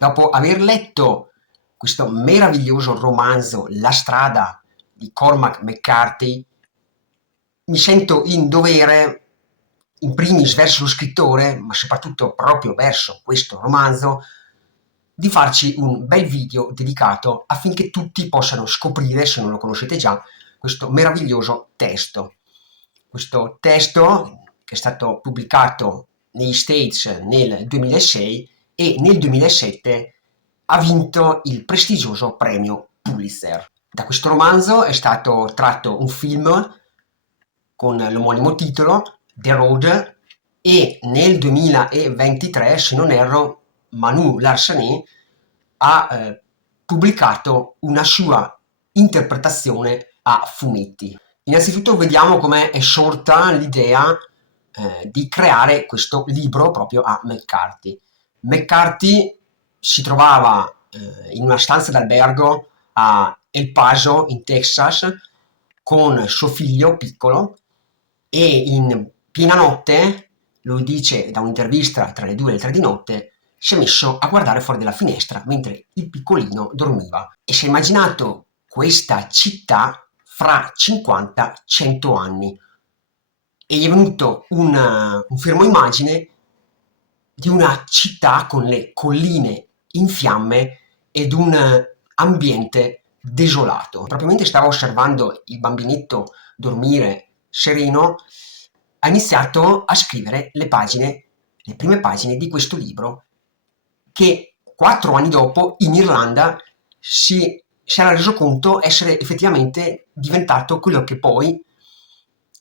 Dopo aver letto questo meraviglioso romanzo La strada di Cormac McCarthy, mi sento in dovere, in primis verso lo scrittore, ma soprattutto proprio verso questo romanzo, di farci un bel video dedicato affinché tutti possano scoprire, se non lo conoscete già, questo meraviglioso testo. Questo testo che è stato pubblicato negli States nel 2006 e nel 2007 ha vinto il prestigioso premio Pulitzer. Da questo romanzo è stato tratto un film con l'omonimo titolo, The Road, e nel 2023, se non erro, Manu Larsenet ha pubblicato una sua interpretazione a fumetti. Innanzitutto vediamo come è sorta l'idea di creare questo libro proprio a McCarthy. McCarthy si trovava in una stanza d'albergo a El Paso, in Texas, con suo figlio piccolo, e in piena notte, lui dice da un'intervista tra le 2 e le 3 di notte, si è messo a guardare fuori dalla finestra mentre il piccolino dormiva e si è immaginato questa città fra 50-100 anni e gli è venuto un fermo immagine di una città con le colline in fiamme ed un ambiente desolato. Proprio mentre stava osservando il bambinetto dormire sereno, ha iniziato a scrivere le prime pagine di questo libro che 4 anni dopo in Irlanda si era reso conto essere effettivamente diventato quello che poi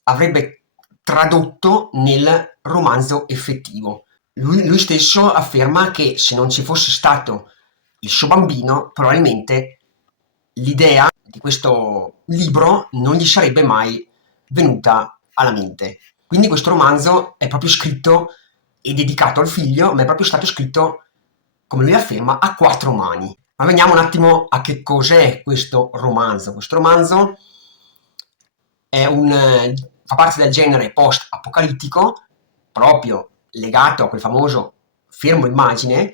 avrebbe tradotto nel romanzo effettivo. Lui stesso afferma che se non ci fosse stato il suo bambino, probabilmente l'idea di questo libro non gli sarebbe mai venuta alla mente. Quindi questo romanzo è proprio scritto e dedicato al figlio, ma è proprio stato scritto, come lui afferma, a 4 mani. Ma veniamo un attimo a che cos'è questo romanzo. Questo romanzo fa parte del genere post-apocalittico, proprio legato a quel famoso fermo immagine.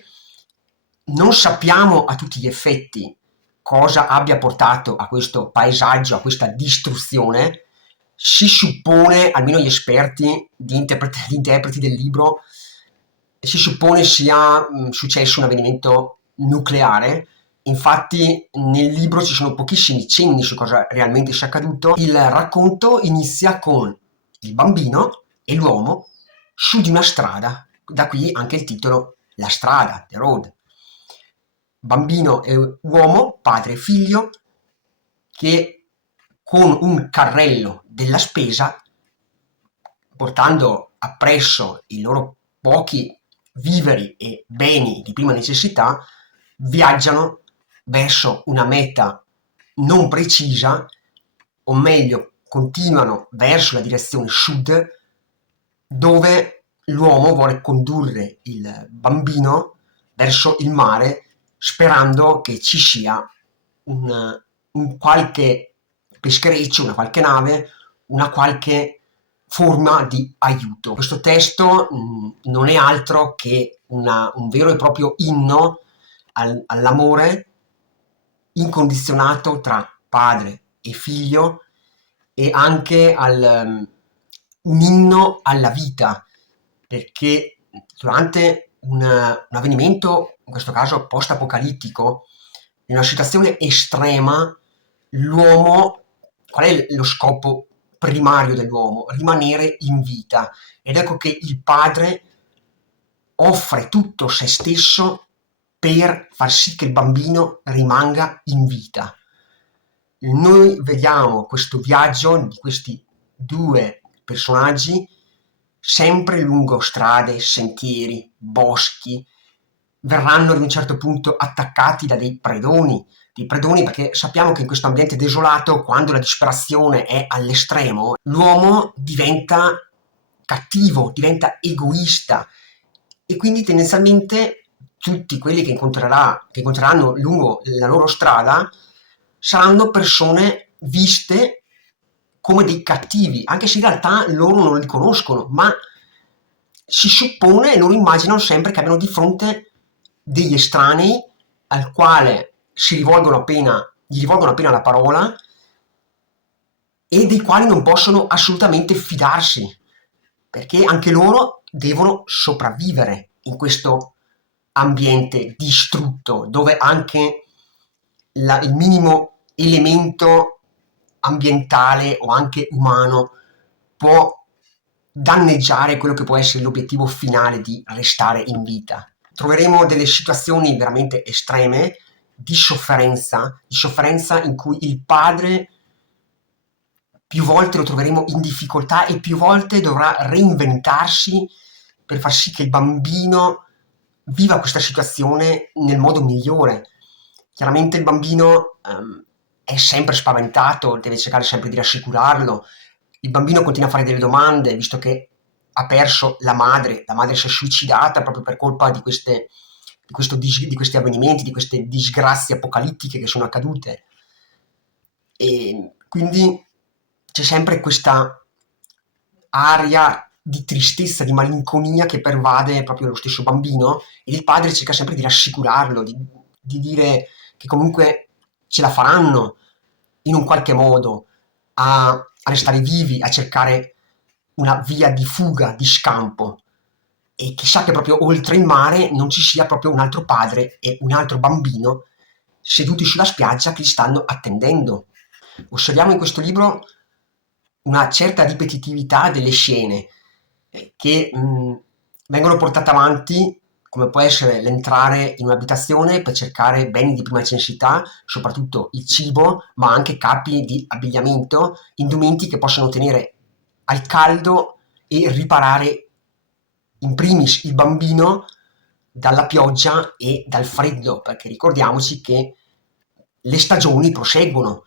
Non sappiamo a tutti gli effetti cosa abbia portato a questo paesaggio, a questa distruzione. Si suppone, almeno gli esperti, gli interpreti del libro, si suppone sia successo un avvenimento nucleare. Infatti nel libro ci sono pochissimi cenni su cosa realmente sia accaduto. Il racconto inizia con il bambino e l'uomo su di una strada, da qui anche il titolo La strada, The Road. Bambino e uomo, padre e figlio, che con un carrello della spesa, portando appresso i loro pochi viveri e beni di prima necessità, viaggiano verso una meta non precisa, o meglio, continuano verso la direzione sud, dove l'uomo vuole condurre il bambino verso il mare, sperando che ci sia un qualche peschereccio, una qualche nave, una qualche forma di aiuto. Questo testo non è altro che un vero e proprio inno all'amore incondizionato tra padre e figlio, e anche un inno alla vita, perché durante un avvenimento, in questo caso post-apocalittico, in una situazione estrema, l'uomo, qual è lo scopo primario dell'uomo? Rimanere in vita. Ed ecco che il padre offre tutto se stesso per far sì che il bambino rimanga in vita. Noi vediamo questo viaggio di questi 2 personaggi sempre lungo strade, sentieri, boschi. Verranno ad un certo punto attaccati da dei predoni, perché sappiamo che in questo ambiente desolato, quando la disperazione è all'estremo, l'uomo diventa cattivo, diventa egoista, e quindi tendenzialmente tutti quelli che incontreranno lungo la loro strada saranno persone viste come dei cattivi, anche se in realtà loro non li conoscono, ma si suppone e loro immaginano sempre che abbiano di fronte degli estranei al quale gli rivolgono appena la parola e dei quali non possono assolutamente fidarsi, perché anche loro devono sopravvivere in questo ambiente distrutto, dove anche il minimo elemento ambientale o anche umano può danneggiare quello che può essere l'obiettivo finale di restare in vita. Troveremo delle situazioni veramente estreme di sofferenza in cui il padre più volte lo troveremo in difficoltà e più volte dovrà reinventarsi per far sì che il bambino viva questa situazione nel modo migliore. Chiaramente il bambino è sempre spaventato, deve cercare sempre di rassicurarlo. Il bambino continua a fare delle domande, visto che ha perso la madre si è suicidata proprio per colpa di questi avvenimenti, di queste disgrazie apocalittiche che sono accadute. E quindi c'è sempre questa aria di tristezza, di malinconia che pervade proprio lo stesso bambino e il padre cerca sempre di rassicurarlo, di dire che comunque ce la faranno in un qualche modo a restare vivi, a cercare una via di fuga, di scampo. E chissà che proprio oltre il mare non ci sia proprio un altro padre e un altro bambino seduti sulla spiaggia che li stanno attendendo. Osserviamo in questo libro una certa ripetitività delle scene che vengono portate avanti, come può essere l'entrare in un'abitazione per cercare beni di prima necessità, soprattutto il cibo, ma anche capi di abbigliamento, indumenti che possono tenere al caldo e riparare in primis il bambino dalla pioggia e dal freddo, perché ricordiamoci che le stagioni proseguono,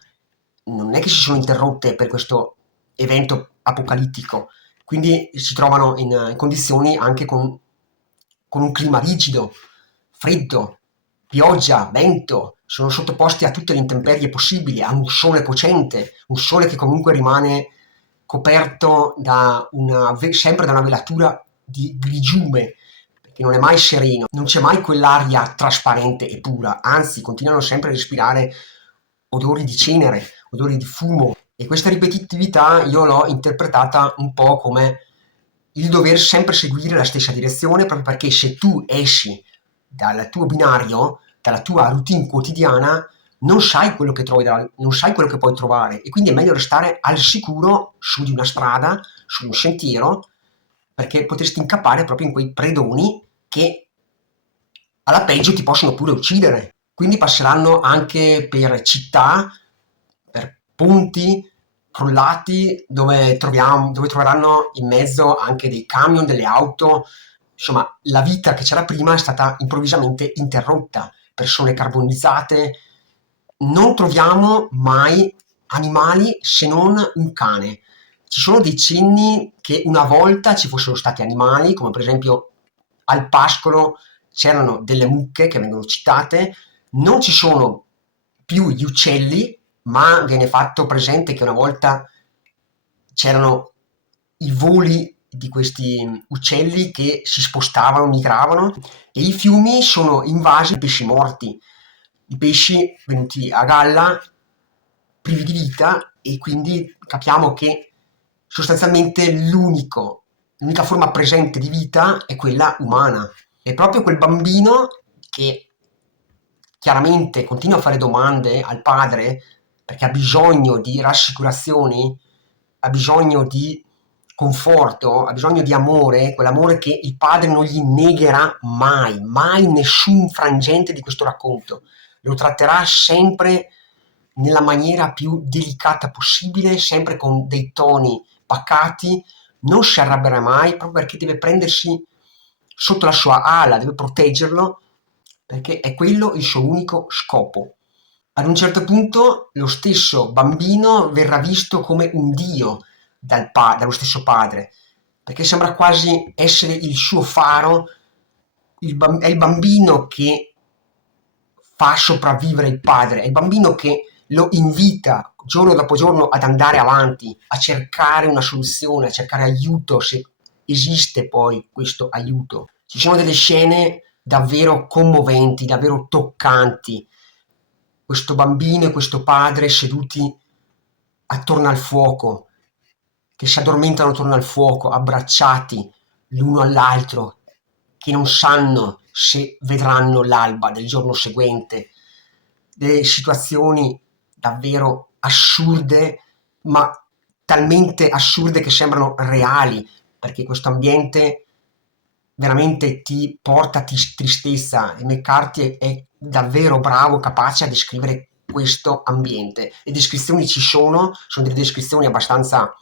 non è che si sono interrotte per questo evento apocalittico, quindi si trovano in condizioni anche con un clima rigido, freddo, pioggia, vento, sono sottoposti a tutte le intemperie possibili, a un sole cocente, un sole che comunque rimane coperto sempre da una velatura di grigiume, perché non è mai sereno, non c'è mai quell'aria trasparente e pura, anzi continuano sempre a respirare odori di cenere, odori di fumo. E questa ripetitività io l'ho interpretata un po' come il dover sempre seguire la stessa direzione, proprio perché se tu esci dal tuo binario, dalla tua routine quotidiana, non sai quello che trovi, non sai quello che puoi trovare e quindi è meglio restare al sicuro su di una strada, su un sentiero, perché potresti incappare proprio in quei predoni che alla peggio ti possono pure uccidere. Quindi passeranno anche per città, per ponti crollati dove troveranno in mezzo anche dei camion, delle auto. Insomma, la vita che c'era prima è stata improvvisamente interrotta, persone carbonizzate. Non troviamo mai animali se non un cane. Ci sono dei cenni che una volta ci fossero stati animali, come per esempio al pascolo c'erano delle mucche che vengono citate, non ci sono più gli uccelli, ma viene fatto presente che una volta c'erano i voli di questi uccelli che si spostavano, migravano e i fiumi sono invasi da pesci morti, i pesci venuti a galla, privi di vita e quindi capiamo che sostanzialmente l'unica forma presente di vita è quella umana. E proprio quel bambino che chiaramente continua a fare domande al padre perché ha bisogno di rassicurazioni, ha bisogno di conforto, ha bisogno di amore, quell'amore che il padre non gli negherà mai, mai in nessun frangente di questo racconto. Lo tratterà sempre nella maniera più delicata possibile, sempre con dei toni pacati, non si arrabbierà mai proprio perché deve prendersi sotto la sua ala, deve proteggerlo perché è quello il suo unico scopo. Ad un certo punto lo stesso bambino verrà visto come un dio dallo stesso padre, perché sembra quasi essere il suo faro, è il bambino che fa sopravvivere il padre, è il bambino che lo invita giorno dopo giorno ad andare avanti, a cercare una soluzione, a cercare aiuto se esiste poi questo aiuto. Ci sono delle scene davvero commoventi, davvero toccanti. Questo bambino e questo padre seduti attorno al fuoco, che si addormentano attorno al fuoco, abbracciati l'uno all'altro, che non sanno se vedranno l'alba del giorno seguente. Delle situazioni davvero assurde, ma talmente assurde che sembrano reali, perché questo ambiente veramente ti porta tristezza e McCarthy è davvero bravo, capace a descrivere questo ambiente. Le descrizioni ci sono delle descrizioni abbastanza,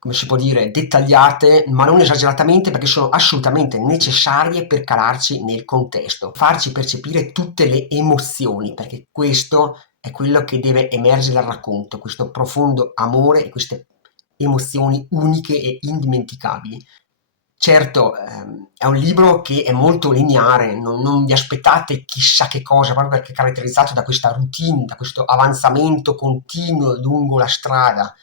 come si può dire, dettagliate, ma non esageratamente perché sono assolutamente necessarie per calarci nel contesto, farci percepire tutte le emozioni, perché questo è quello che deve emergere dal racconto, questo profondo amore e queste emozioni uniche e indimenticabili. Certo, è un libro che è molto lineare, non vi aspettate chissà che cosa, proprio perché è caratterizzato da questa routine, da questo avanzamento continuo lungo la strada,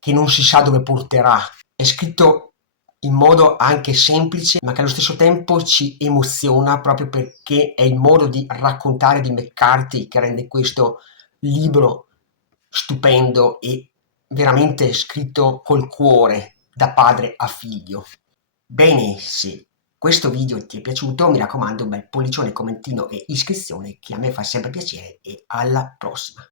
che non si sa dove porterà. È scritto in modo anche semplice, ma che allo stesso tempo ci emoziona proprio perché è il modo di raccontare di McCarthy che rende questo libro stupendo e veramente scritto col cuore, da padre a figlio. Bene, se questo video ti è piaciuto, mi raccomando un bel pollicione, commentino e iscrizione che a me fa sempre piacere e alla prossima.